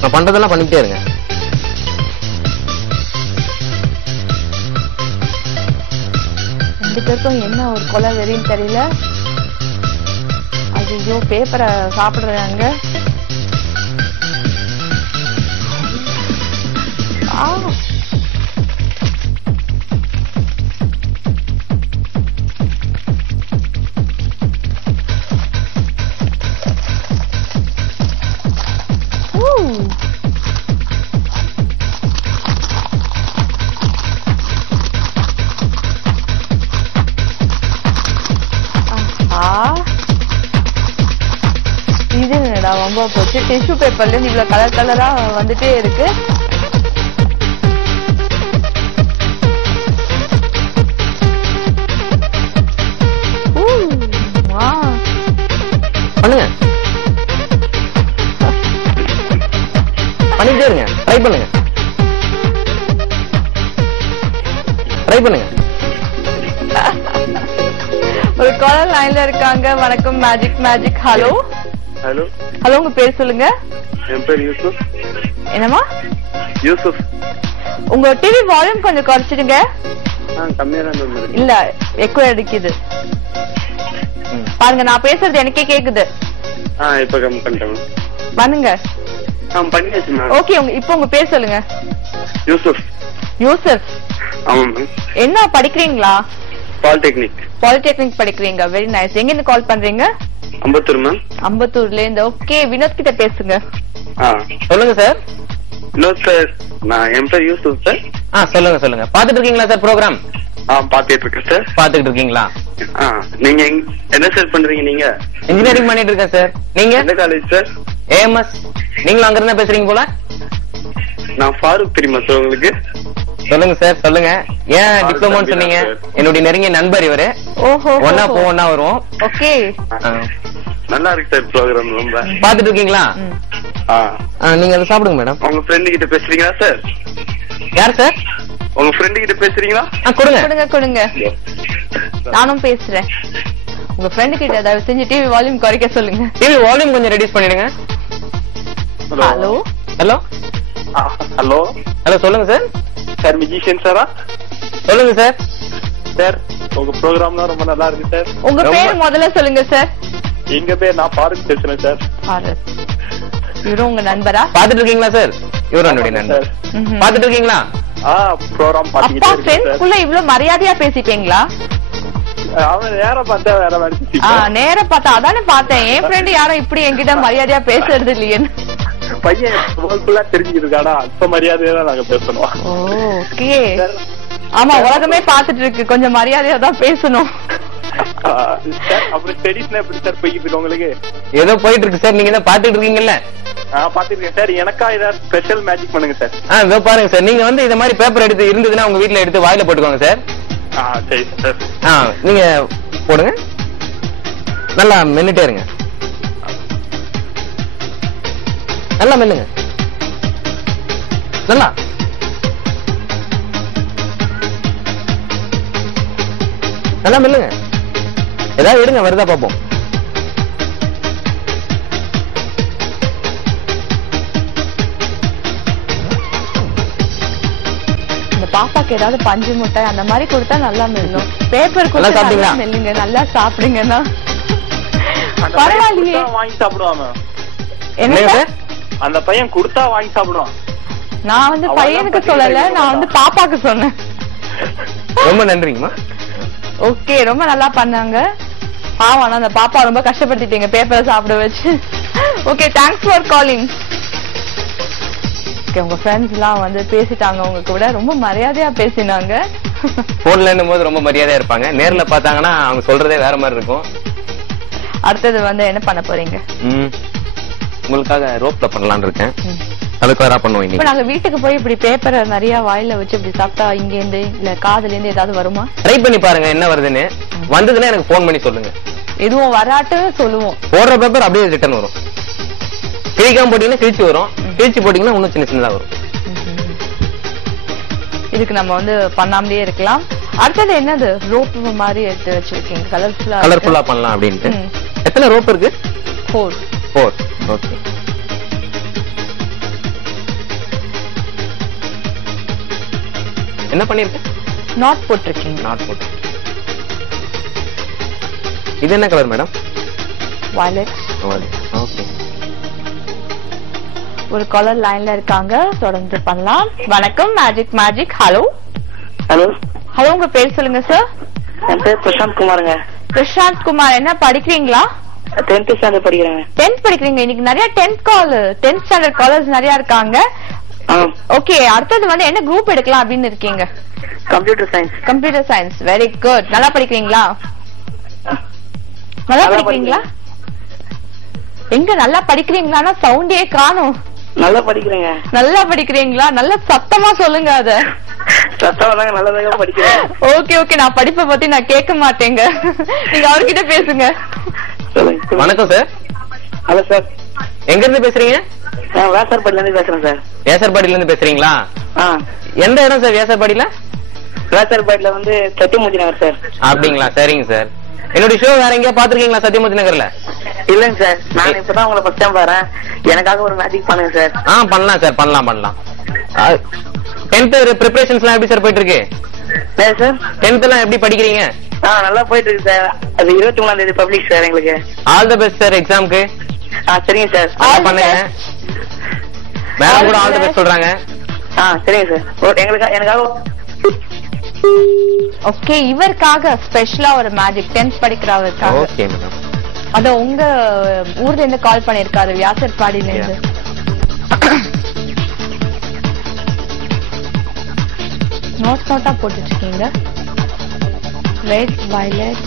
நான் பண்றதெல்லாம் பண்ணிட்டே இருங்க. ரெண்டு பேருக்கும் என்ன ஒரு கொலை வெறின்னு தெரியல. ஐயோ பேப்பரை சாப்பிடுறாங்க. இது என்னடா ரொம்ப போச்சு. டிஷ்யூ பேப்பர்ல இருந்து இவ்வளவு கலர் கலரா வந்துட்டே இருக்கு. பண்ணுங்க, பண்ணிட்டே இருங்க. ட்ரை பண்ணுங்க, ட்ரை பண்ணுங்க. ஒரு காலர் லைன்ல இருக்காங்க. வணக்கம் magic magic. Hello hello hello, உங்க பேர் சொல்லுங்க. என் பேர் யூசுப். என்னமா? யூசுப். உங்க டிவி வால்யூம் கொஞ்சம் குறைச்சிடுங்க. கம்மியா தான் இல்ல எக்கோ அடிக்குது பாருங்க. நான் பேசுறது எனக்கே கேக்குது. இப்ப கம்மி பண்ணிட்டேன். பண்ணுங்க. பண்ணியாச்சு மேம். ஓகே, இப்போ உங்க பேர் சொல்லுங்க. யூசுப். யூசுப். ஆமா மேம். என்ன படிக்கிறீங்களா? பாலிடெக்னிக். பாலிடெக்னிக் படிக்கிறீங்க. Very nice. எங்க இருந்து கால் பண்றீங்க? அம்பத்தூர் மேம். அம்பத்தூர்ல இருந்து. ஓகே, வினோத் கிட்ட பேசுங்க. சொல்லுங்க சார். வினோத் சார், நான் என் பேர் யூசுப் சார். சொல்லுங்க சொல்லுங்க. பாத்துட்டு இருக்கீங்களா சார் ப்ரோக்ராம்? பாத்துட்டு இருக்கேன் சார். பாத்துட்டு இருக்கீங்களா? நீங்க என்ன சார் பண்றீங்க? நீங்க இன்ஜினியரிங் பண்ணிட்டு இருக்கேன் சார். நீங்க எந்த காலேஜ் சார்? AMS. நீங்களும் அங்க இருந்தா பேசுறீங்க போல. நான் ஃபாரூக், தெரியுமா சார் உங்களுக்கு? சொல்லுங்க சார், சொல்லுங்க. ஏன் டிப்ளமோன்னு சொன்னீங்க? என்னுடைய நெருங்கிய நண்பர் இவரு. ஓஹோ, ஒன்னா போனா வருவோம். ஓகே, நல்லா இருக்கு சார் ப்ரோக்ராம். ரொம்ப பாத்துட்டு இருக்கீங்களா? நீங்க அதை சாப்பிடுங்க மேடம். உங்க ஃப்ரெண்டு கிட்ட பேசுறீங்களா சார்? யார் சார்? உங்க ஃப்ரெண்டு கிட்ட பேசுறீங்களா? கொடுங்க கொடுங்க கொடுங்க. நானும் பேசுறேன். உங்க ஃப்ரெண்டு கிட்ட தயவு செஞ்சு டிவி வால்யூம் குறைக்க சொல்லுங்க. டிவி வால்யூம் கொஞ்சம் ரெடியூஸ் பண்ணிடுங்க. ஹலோ ஹலோ ஹலோ ஹலோ, சொல்லுங்க சார். சார் மியூசிஷியன் சாரா? சொல்லுங்க சார். சார், உங்க ப்ரோக்ராம்லாம் ரொம்ப நல்லா இருக்கு சார். உங்க பேர் முதல்ல சொல்லுங்க சார். எங்க பேர் நான் பாரத் பேசுறேன் சார். பாரத். இவரும் உங்க நண்பரா? பாத்துட்டு இருக்கீங்களா சார்? இவரும் என்னுடைய நண்பர். பாத்துட்டு இருக்கீங்களா? ப்ரோக்ராம் அப்பா ஃப்ரெண்ட்ஸ்குள்ள இவ்வளவு மரியாதையா பேசிட்டீங்களா? அவன் நேரம் பார்த்தா வேற மாதிரி. நேரம் பார்த்தா அதானே பார்த்தேன். என் ஃப்ரெண்ட் யாரும் இப்படி என்கிட்ட மரியாதையா பேசுறது இல்லையேன்னு. பையன் ஃபுல்லா தெரிஞ்சுக்கிட்டு அப்ப மரியாதையா தான் நாங்க பேசணும். ஓகே. ஆமா, உலகமே பாத்துட்டு இருக்கு. கொஞ்சம் மரியாதையா தான் பேசணும். அப்புறம் ஸ்டடீஸ்னா எப்படி சார் போயிட்டு இருக்கு உங்களுக்கு? ஏதோ போயிட்டு இருக்கு சார். நீங்க தான் பாத்துட்டு இருக்கீங்கல்ல? பாத்துருக்கேன் சார். எனக்கா ஏதாவது ஸ்பெஷல் மேஜிக் பண்ணுங்க சார். இதோ பாருங்க சார். நீங்க வந்து இந்த மாதிரி பேப்பர் எடுத்து இருந்ததுன்னா உங்க வீட்டுல எடுத்து வாயில போட்டுக்கோங்க சார். சரி சார். நீங்க போடுங்க. நல்லா மென்னுட்டே இருங்க. நல்லா மெல்லுங்க. நல்லா நல்லா மெல்லுங்க. ஏதாவது எடுங்க, வருதா பாப்போம். இந்த பாப்பாக்கு ஏதாவது பஞ்சு முட்டை அந்த மாதிரி கொடுத்தா நல்லா மெல்லும். பேப்பர் கொடுத்தா நல்லா மெல்லுங்க. நல்லா சாப்பிடுங்கன்னா பரவாயில்லையே. வாங்கி சாப்பிடுவாங்க. என்ன? அந்த பையன் கொடுத்தா வாங்கி சாப்பிடுவான். நான் வந்து பையனுக்கு சொல்லல, நான் வந்து பாப்பாக்கு சொன்னேன். ரொம்ப நன்றிங்கம்மா. ஓகே, ரொம்ப நல்லா பண்ணாங்க. பாவம், அந்த பாப்பா ரொம்ப கஷ்டப்படுத்திட்டீங்க பேப்பரை சாப்பிட வச்சு. Okay, thanks for calling. உங்க ஃப்ரெண்ட்ஸ் எல்லாம் வந்து பேசிட்டாங்க உங்க கூட. ரொம்ப மரியாதையா பேசினாங்க. போன்ல என்னும் போது ரொம்ப மரியாதையா இருப்பாங்க. நேர்ல பாத்தாங்கன்னா அவங்க சொல்றதே வேற மாதிரி இருக்கும். அடுத்தது வந்து என்ன பண்ண போறீங்க? உங்களுக்காக ரோப்ல பண்ணலாம்னு இருக்கேன். அதுக்கு வேற பண்ணுவோம். இப்ப நாங்க வீட்டுக்கு போய் இப்படி பேப்பரை நிறைய வாயில வச்சு இப்படி சாப்பிட்டா இங்க இருந்து இல்ல காதுல இருந்து ஏதாவது வருமா? ட்ரை பண்ணி பாருங்க என்ன வருதுன்னு. வந்ததுன்னா எனக்கு போன் பண்ணி சொல்லுங்க. எதுவும் வராட்டு சொல்லுவோம். போடுற பேப்பர் அப்படியே ரிட்டர்ன் வரும். கிழிக்காம போட்டீங்கன்னா கிழிச்சு வரும். கிழிச்சு போட்டீங்கன்னா இன்னும் சின்ன சின்னதா வரும். இதுக்கு நம்ம வந்து பண்ணாமலே இருக்கலாம். அடுத்தது என்னது? ரோப் மாதிரி எடுத்து வச்சிருக்கீங்க. கலர்ஃபுல்லா பண்ணலாம் அப்படின்ட்டு. எத்தனை ரோப் இருக்கு? 4. ஓகே. என்ன பண்ணிருக்கு? நாட் போட்டிருக்கீங்க. நாட் போட்டு. இது என்ன கலர் மேடம்? வயலட். ஓகே. ஒரு கலர் லைன்ல இருக்காங்க, தொடர்ந்து பண்ணலாம். வணக்கம் மேஜிக். ஹலோ ஹலோ ஹலோ, உங்க பேர் சொல்லுங்க சார். என் பேர் பிரசாந்த் குமாருங்க. பிரசாந்த் குமார், என்ன படிக்கிறீங்களா? 10th ஸ்டாண்டர்ட் படிக்கிறேன். 10th படிக்கிறீங்க. இன்னைக்கு நிறைய 10th ஸ்டாண்டர்ட் காலர்ஸ் நிறைய இருக்காங்க. ஓகே, அடுத்தது வந்து என்ன குரூப் எடுக்கலாம் அப்படின்னு இருக்கீங்க? Computer science. Computer science, very good. நல்லா படிக்கிறீங்களா? நல்லா படிக்கிறீங்களா? எங்க நல்லா படிக்கிறீங்களா? சவுண்டே காணும். நல்லா படிக்கிறேங்க. நல்லா படிக்கிறீங்களா? நல்லா சத்தமா சொல்லுங்க. அத சத்தமா நல்லதாக படிக்கிறேன். ஓகே, நான் படிப்பை பத்தி நான் கேட்க மாட்டேங்க. நீங்க அவர்கிட்ட பேசுங்க. வணக்கம் சார். Hello sir. எங்க இருந்து பேசுறீங்க? நான் வேசர்பாடில இருந்து பேசுறேன் சார். வேசர்பாடில இருந்து பேசுறீங்களா? எந்த இடம் சார் வேசர்பாடியில? வேசர்பாடில வந்து சத்தியமூர்த்தி நகர் சார். அப்படிங்களா? சரிங்க சார். என்னுடைய ஷோ வேற எங்கேயா பாத்துருக்கீங்களா சத்தியமூர்த்தி நகர்ல? இல்லங்க சார், நான் இப்பதான் உங்களை ஃபர்ஸ்ட் டைம் பாறேன். எனக்காக ஒரு மேஜிக் பண்ணுங்க சார். பண்ணலாம் சார், பண்ணலாம். 10th ப்ரிப்பரேஷன்ஸ்லாம் எப்படி சார் போயிட்டு இருக்கு? சார் 10th எல்லாம் எப்படி படிக்கிறீங்க? நல்லா போயிட்டு இருக்கு சார். அது 23ஆம் தேதி பப்ளிக் சார் எங்களுக்கு. ஆல் தி பெஸ்ட் சார் எக்ஸாம்க்கு. சரிங்க சார். பண்ணுங்க. மேடம் கூட ஆல் தி பெஸ்ட் சொல்றாங்க. சரிங்க சார். எனக்காக ஓகே, இவருக்காக ஸ்பெஷலா ஒரு மேஜிக் 10th படிக்கிறவருக்காக. Okay madam. அத உங்க ஊர்ல இருந்து கால் பண்ணிருக்காரு, வியாசர்பாடியில இருந்து. நோட்டா போட்டுட்டு இருக்கீங்க. Red, violet,